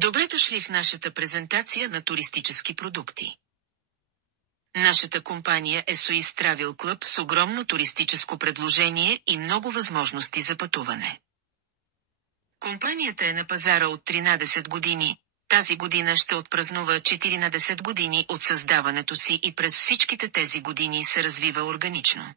Добре дошли в нашата презентация на туристически продукти. Нашата компания е Swiss Travel Club с огромно туристическо предложение и много възможности за пътуване. Компанията е на пазара от 13 години, тази година ще отпразнува 14 години от създаването си и през всичките тези години се развива органично.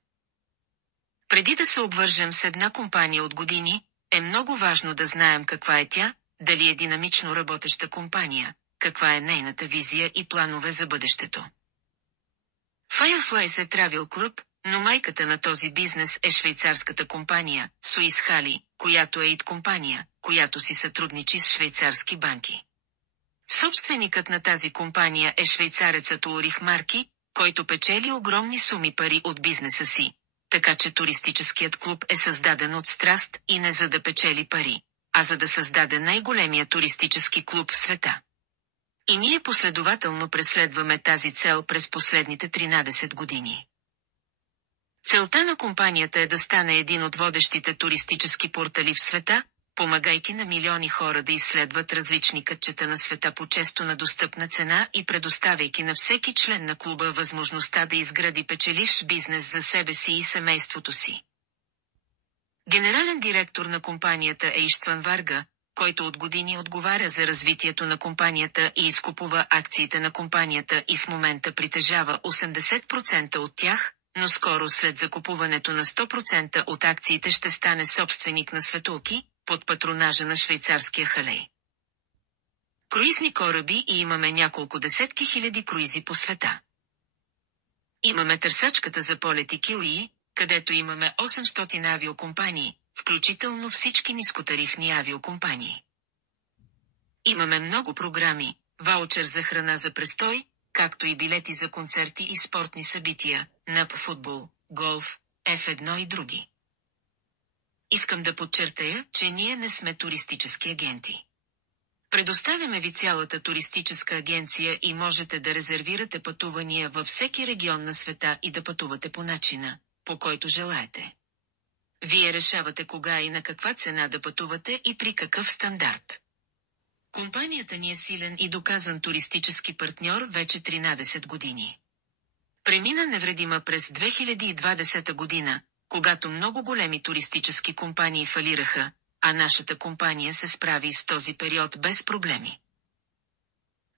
Преди да се обвържем с една компания от години, е много важно да знаем каква е тя, дали е динамично работеща компания, каква е нейната визия и планове за бъдещето. Fireflies е Travel Club, но майката на този бизнес е швейцарската компания Swiss Hali, която е ИТ компания, която си сътрудничи с швейцарски банки. Собственикът на тази компания е швейцарецът Улрих Марки, който печели огромни суми пари от бизнеса си, така че туристическият клуб е създаден от страст и не за да печели пари, а за да създаде най-големия туристически клуб в света. И ние последователно преследваме тази цел през последните 13 години. Целта на компанията е да стане един от водещите туристически портали в света, помагайки на милиони хора да изследват различни кътчета на света по често на достъпна цена и предоставяйки на всеки член на клуба възможността да изгради печеливш бизнес за себе си и семейството си. Генерален директор на компанията е Иштван Варга, който от години отговаря за развитието на компанията и изкупува акциите на компанията и в момента притежава 80% от тях, но скоро след закупуването на 100% от акциите ще стане собственик на светулки, под патронажа на швейцарския халей. Круизни кораби и имаме няколко десетки хиляди круизи по света. Имаме търсачката за полети Килии, където имаме 800 авиокомпании, включително всички нискотарифни авиокомпании. Имаме много програми, ваучер за храна за престой, както и билети за концерти и спортни събития, НАП футбол, голф, F1 и други. Искам да подчертая, че ние не сме туристически агенти. Предоставяме ви цялата туристическа агенция и можете да резервирате пътувания във всеки регион на света и да пътувате по начина, по който желаете. Вие решавате кога и на каква цена да пътувате и при какъв стандарт. Компанията ни е силен и доказан туристически партньор вече 13 години. Премина невредима през 2020 година, когато много големи туристически компании фалираха, а нашата компания се справи с този период без проблеми.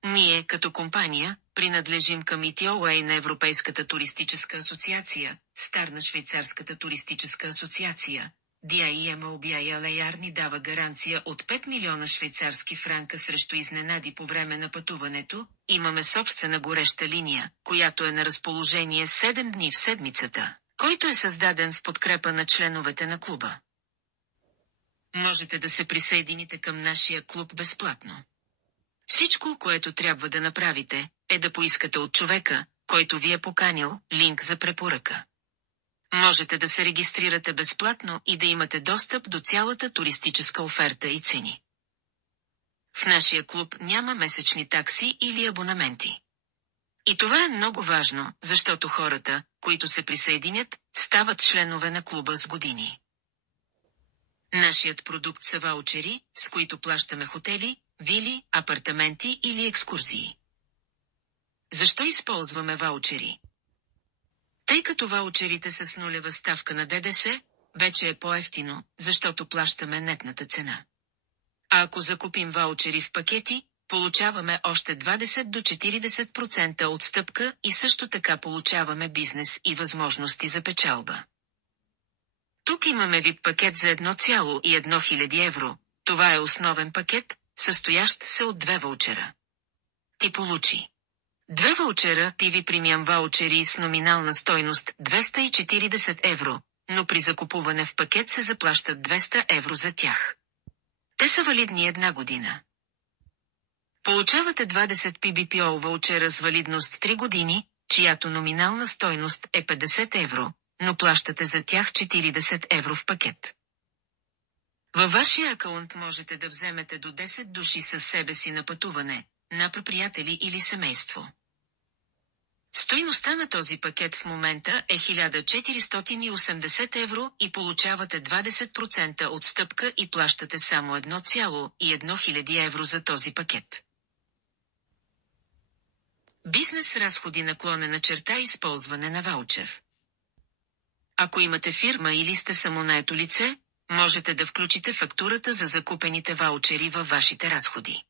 Ние, като компания, принадлежим към ETOA на Европейската туристическа асоциация, стар на Швейцарската туристическа асоциация. DIEMOBILAR ни дава гаранция от 5 милиона швейцарски франка срещу изненади по време на пътуването, имаме собствена гореща линия, която е на разположение 7 дни в седмицата, който е създаден в подкрепа на членовете на клуба. Можете да се присъедините към нашия клуб безплатно. Всичко, което трябва да направите, е да поискате от човека, който ви е поканил, линк за препоръка. Можете да се регистрирате безплатно и да имате достъп до цялата туристическа оферта и цени. В нашия клуб няма месечни такси или абонаменти. И това е много важно, защото хората, които се присъединят, стават членове на клуба с години. Нашият продукт са ваучери, с които плащаме хотели, вили, апартаменти или екскурзии. Защо използваме ваучери? Тъй като ваучерите са с нулева ставка на ДДС, вече е по-евтино, защото плащаме нетната цена. А ако закупим ваучери в пакети, получаваме още 20 до 40% отстъпка и също така получаваме бизнес и възможности за печалба. Тук имаме VIP пакет за 1,1 хиляди евро. Това е основен пакет, състоящ се от 2 ваучера. Ти получи 2 ваучера PV Premium ваучери с номинална стойност 240 евро, но при закупуване в пакет се заплащат 200 евро за тях. Те са валидни 1 година. Получавате 20 PBPO ваучера с валидност 3 години, чиято номинална стойност е 50 евро, но плащате за тях 40 евро в пакет. Във вашия акаунт можете да вземете до 10 души със себе си на пътуване, на приятели или семейство. Стойността на този пакет в момента е 1480 евро и получавате 20% отстъпка и плащате само 1,1 хиляди евро за този пакет. Бизнес разходи наклонена черта използване на ваучер. Ако имате фирма или сте самонаето лице, можете да включите фактурата за закупените ваучери във вашите разходи.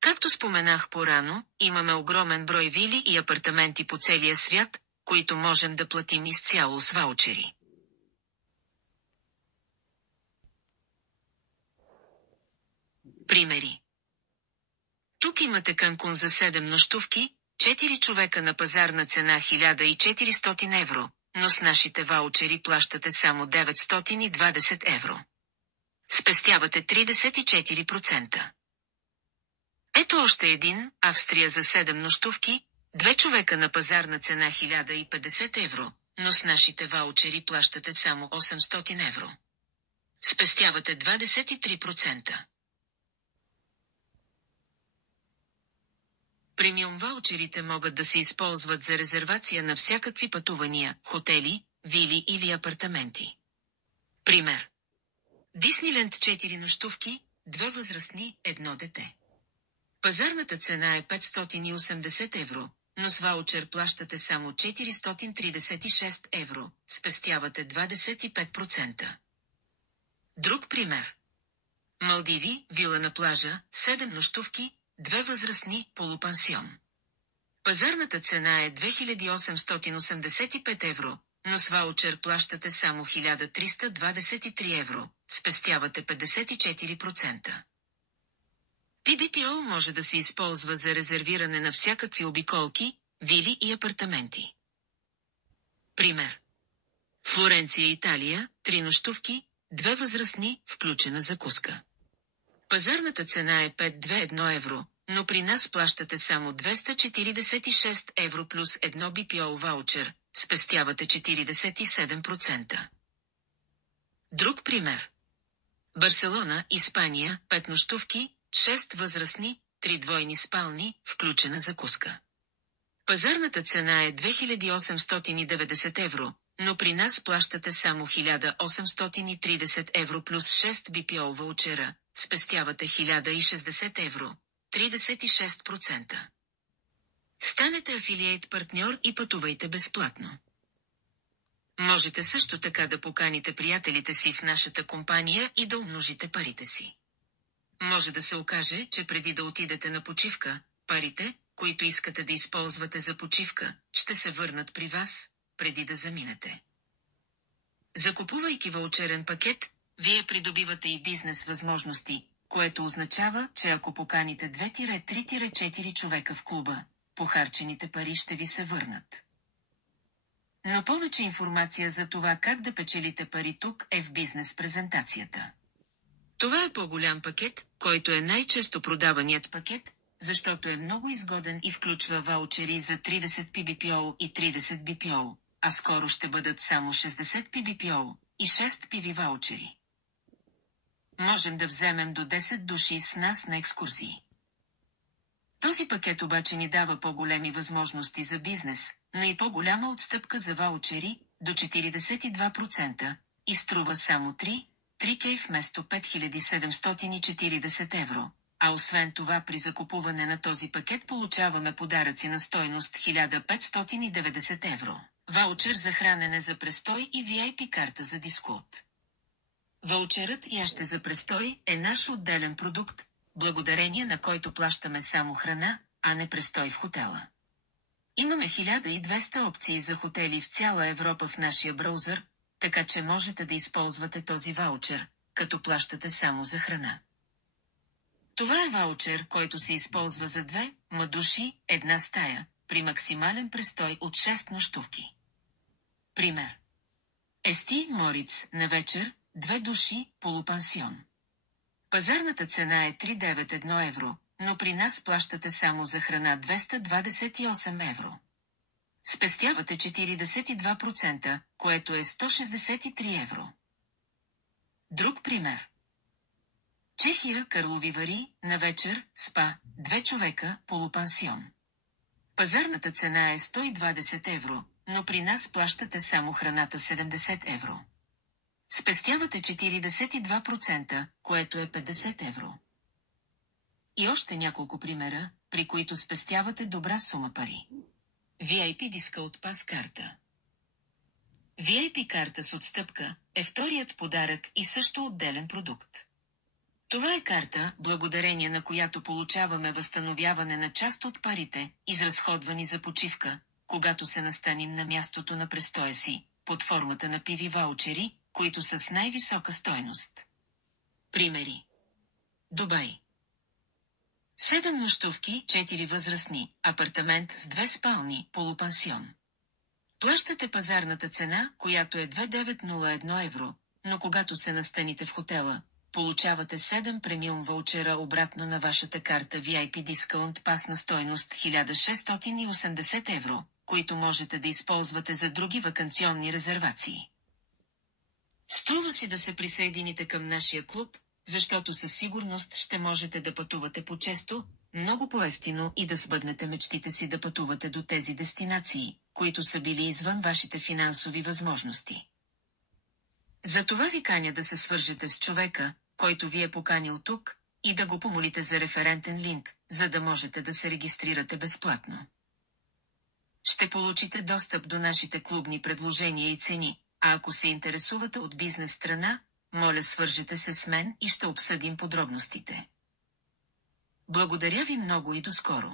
Както споменах по-рано, имаме огромен брой вили и апартаменти по целия свят, които можем да платим изцяло с ваучери. Примери. Тук имате Канкун за 7 нощувки, 4 човека на пазарна цена 1400 евро, но с нашите ваучери плащате само 920 евро. Спестявате 34%. Ето още един, Австрия за 7 нощувки, 2 човека на пазарна цена 1050 евро, но с нашите ваучери плащате само 800 евро. Спестявате 23%. Премиум ваучерите могат да се използват за резервация на всякакви пътувания, хотели, вили или апартаменти. Пример. Дисниленд 4 нощувки, 2 възрастни, 1 дете. Пазарната цена е 580 евро, но с ваучер плащате само 436 евро, спестявате 25%. Друг пример. Малдиви, вила на плажа, 7 нощувки, 2 възрастни, полупансион. Пазарната цена е 2885 евро, но с ваучер плащате само 1323 евро, спестявате 54%. PBPO може да се използва за резервиране на всякакви обиколки, вили и апартаменти. Пример. Флоренция, Италия, 3 нощувки, 2 възрастни, включена закуска. Пазарната цена е 521 евро, но при нас плащате само 246 евро плюс 1 BPO ваучер, спестявате 47%. Друг пример. Барселона, Испания, 5 нощувки, 6 възрастни, 3 двойни спални, включена закуска. Пазарната цена е 2890 евро, но при нас плащате само 1830 евро плюс 6 BPO ваучера, спестявате 1060 евро, 36%. Станете афилиейт партньор и пътувайте безплатно. Можете също така да поканите приятелите си в нашата компания и да умножите парите си. Може да се окаже, че преди да отидете на почивка, парите, които искате да използвате за почивка, ще се върнат при вас, преди да заминете. Закупувайки ваучерен пакет, вие придобивате и бизнес възможности, което означава, че ако поканите 2-3-4 човека в клуба, похарчените пари ще ви се върнат. Но повече информация за това как да печелите пари тук е в бизнес презентацията. Това е по-голям пакет, който е най-често продаваният пакет, защото е много изгоден и включва ваучери за 30 PBPO и 30 BPO, а скоро ще бъдат само 60 PBPO и 6 PV ваучери. Можем да вземем до 10 души с нас на екскурзии. Този пакет обаче ни дава по-големи възможности за бизнес, но и по-голяма отстъпка за ваучери, до 42%, и струва само 3K вместо 5740 евро. А освен това при закупуване на този пакет получаваме подаръци на стойност 1590 евро. Ваучер за хранене за престой и VIP карта за дискот. Ваучерът яще за престой е наш отделен продукт, благодарение на който плащаме само храна, а не престой в хотела. Имаме 1200 опции за хотели в цяла Европа в нашия браузър, така че можете да използвате този ваучер, като плащате само за храна. Това е ваучер, който се използва за 2 души, една стая, при максимален престой от 6 нощувки. Пример. Ести Мориц на вечер, 2 души, полупансион. Пазарната цена е 391 евро, но при нас плащате само за храна 228 евро. Спестявате 42%, което е 163 евро. Друг пример. Чехия, Карлови Вари, на вечер, спа, 2 човека, полупансион. Пазарната цена е 120 евро, но при нас плащате само храната 70 евро. Спестявате 42%, което е 50 евро. И още няколко примера, при които спестявате добра сума пари. VIP Discount Pass карта. VIP карта с отстъпка е вторият подарък и също отделен продукт. Това е карта, благодарение на която получаваме възстановяване на част от парите, изразходвани за почивка, когато се настаним на мястото на престоя си, под формата на пиви ваучери, които са с най-висока стойност. Примери. Дубай. 7 нощувки, 4 възрастни, апартамент с 2 спални, полупансион. Плащате пазарната цена, която е 2901 евро, но когато се настаните в хотела, получавате 7 премиум ваучера обратно на вашата карта VIP Discount Pass на стойност 1680 евро, които можете да използвате за други ваканционни резервации. Струва си да се присъедините към нашия клуб, защото със сигурност ще можете да пътувате по-често, много по-евтино и да сбъднете мечтите си да пътувате до тези дестинации, които са били извън вашите финансови възможности. Затова ви каня да се свържете с човека, който ви е поканил тук, и да го помолите за референтен линк, за да можете да се регистрирате безплатно. Ще получите достъп до нашите клубни предложения и цени, а ако се интересувате от бизнес страна, моля свържете се с мен и ще обсъдим подробностите. Благодаря ви много и до скоро.